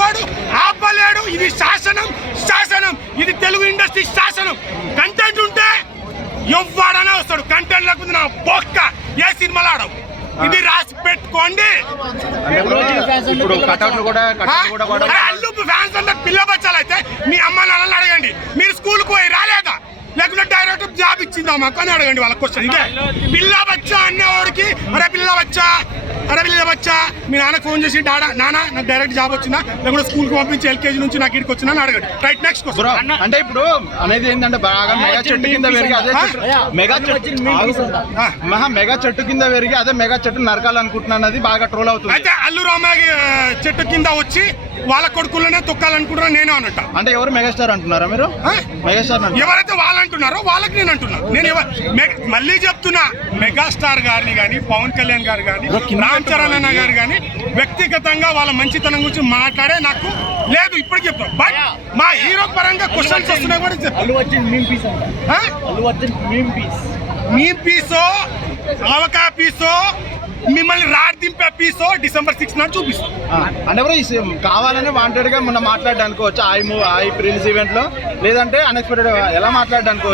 ఎవ్వడు ఆపలేడు. ఇది శాసనం, శాసనం. ఇది తెలుగు ఇండస్ట్రీ శాసనం. కంటెంట్ ఉంటే ఎవ్వడనే వస్తాడు. కంటెంట్ లేకపోతే నా బొక్క ఏ సినిమాలో ఆడవు. ఇది రాసి పెట్టుకోండి. అల్లు ఫ్యాన్స్ అందరు పిల్ల బచ్చాలైతే మీ అమ్మ నాన్నని అడగండి. మీరు స్కూల్కి పోయి రాలేదా, లేకుంటే డైరెక్ట్ జాబ్ ఇచ్చిందా మాకు అని అడగండి. వాళ్ళ క్వశ్చన్ ఇదే. పిల్ల బచ్చా అన్నవాడికి అరే పిల్ల బచ్చా మీ నాన్నకు ఫోన్ చేసి నాన్న నాకు డైరెక్ట్ జాబ్ వచ్చిందా, లేకుంటే స్కూల్కి పంపించి ఎల్కేజీ నుంచి నాకు ఇక్కడికి వచ్చినా అని అడగండి. Right, next question. అంటే ఇప్పుడు అనేది ఏంటంటే బాగా మెగా చెట్టు కింద పెరిగి అదే మెగా చెట్టు కింద పెరిగి అదే మెగా చెట్టు నరకాలనుకుంటున్నది బాగా ట్రోల్ అవుతుంది. అయితే అల్లు రామయ్య చెట్టు కింద వచ్చి వాళ్ళ కొడుకులనే తొక్కాలనుకుంటున్నా నేను అన్నట్ట. అంటే ఎవరు మెగాస్టార్ అంటున్నారా మీరు? మెగాస్టార్ ఎవరైతే వాళ్ళు అంటున్నారో వాళ్ళకి నేను అంటున్నా. నేను మళ్ళీ చెప్తున్నా, మెగాస్టార్ గారిని కానీ, పవన్ కళ్యాణ్ గారు కానీ, రామ్ చరణ్ అన్న గారు కానీ వ్యక్తిగతంగా వాళ్ళ మంచితనం గురించి మాట్లాడే నాకు లేదు. ఇప్పటికి చెప్తాను. బట్ మా హీరో పరంగా క్వశ్చన్స్ వస్తున్నాయి కూడా మీ పీసో అవకా పీసో మిమ్మల్ని రాడ్ దింపే పీసో December 6 నాడు చూపిస్తాం. అంటే కావాలని వాంటెడ్ గా మొన్న మాట్లాడడానికి ఐ ప్రిన్స్ ఈవెంట్ లో, లేదంటే అన్ఎక్స్పెక్టెడ్ ఎలా మాట్లాడడానికి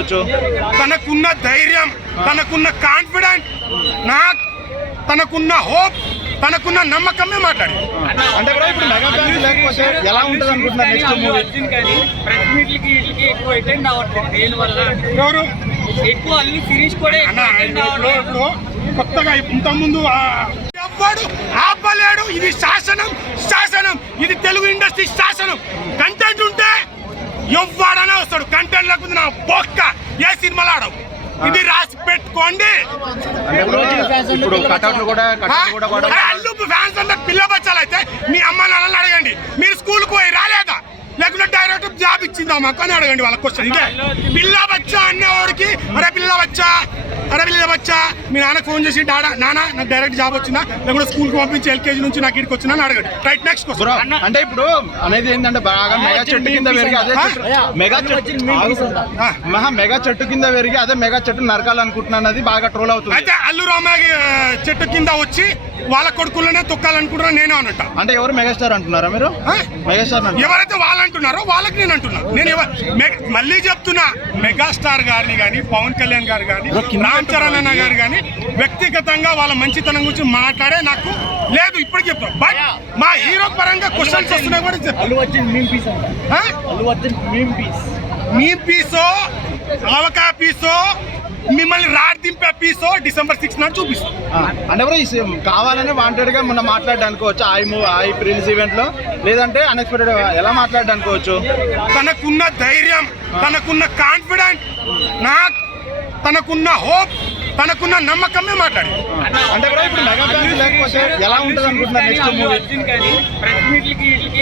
తనకున్న ధైర్యం, తనకున్న కాన్ఫిడెంట్, తనకున్న హోప్, తనకున్న నమ్మకమే మాట్లాడి. అంటే ఇప్పుడు మెగా ఫ్యాన్స్ లేకపోతే ఎలా ఉంటుంది అనుకుంటున్నారు నెక్స్ట్ మూవీ? ఎవరు ఎక్కువ అల్లు శిరీష్ కూడా కొత్తగా ఇంత ముందు ఎవ్వడు ఆపలేడు. ఇది శాసనం, శాసనం. ఇది తెలుగు ఇండస్ట్రీ శాసనం. కంటెంట్ ఉంటే ఎవ్వడనే వస్తాడు. కంటెంట్ లేకపోతే నా బొక్క ఏ సినిమాలో ఆడవు. ఇది రాసి పెట్టుకోండి. అల్లు ఫ్యాన్స్ అందరు పిల్ల బచ్చాలైతే మీ అమ్మ నాన్నని అడగండి. మీరు స్కూల్కి పోయి రాలేదా, లేకుంటే డైరెక్ట్ జాబ్ ఇచ్చిందా మాకు అని అడగండి. వాళ్ళ క్వశ్చన్ ఇదే. పిల్ల బచ్చా అన్నవాడికి అరే పిల్ల బచ్చా మీ నాన్నకు ఫోన్ చేసి నాన్న నాకు డైరెక్ట్ జాబ్ వచ్చిందా, లేకుంటే స్కూల్కి పంపించి ఎల్కేజీ నుంచి నాకు ఇక్కడికి వచ్చినా అని అడగండి. Right, next question. అంటే ఇప్పుడు అనేది ఏంటంటే బాగా మెగా చెట్టు కింద పెరిగి అదే మెగా చెట్టు కింద పెరిగి అదే మెగా చెట్టు నరకాలనుకుంటున్నది బాగా ట్రోల్ అవుతుంది. అయితే అల్లు రామయ్య చెట్టు కింద వచ్చి వాళ్ళ కొడుకులనే తొక్కాలనుకుంటున్నా నేను అన్నట్ట. అంటే ఎవరు మెగాస్టార్ అంటున్నారా మీరు? మెగాస్టార్ ఎవరైతే వాళ్ళు అంటున్నారో వాళ్ళకి నేను అంటున్నా. నేను మళ్ళీ చెప్తున్నా, మెగాస్టార్ గారిని కానీ, పవన్ కళ్యాణ్ గారు కానీ, రామ్ చరణ్ అన్న గారు కానీ వ్యక్తిగతంగా వాళ్ళ మంచితనం గురించి మాట్లాడే నాకు లేదు. ఇప్పటికి చెప్తాను. బట్ మా హీరో పరంగా క్వశ్చన్స్ వస్తున్నాయి కూడా మీ పీసో అవకా పీసో మిమ్మల్ని రాడ్ దింపే పీసో December 6 నాడు చూపిస్తాం. అంటే కావాలని వాంటెడ్ గా మొన్న మాట్లాడడానికి ఐ ప్రిన్స్ ఈవెంట్ లో, లేదంటే అన్ఎక్స్పెక్టెడ్ ఎలా మాట్లాడడానికి తనకున్న ధైర్యం, తనకున్న కాన్ఫిడెంట్, తనకున్న హోప్, తనకున్న నమ్మకమే మాట్లాడి. అంటే ఇప్పుడు మెగా ఫ్యాన్స్ లేకపోతే ఎలా ఉంటుంది అనుకుంటున్నారు నెక్స్ట్ మూవీ?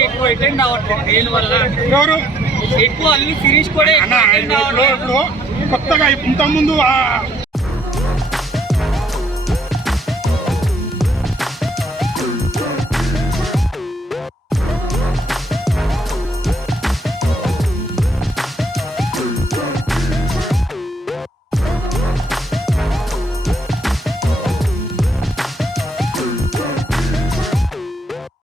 ఎక్కువ అటెండ్ అవ్వట్లేదు. దేనివల్ల ఎవరు ఎక్కువ అల్లు శిరీష్ కూడా కొత్తగా ఇంత ముందు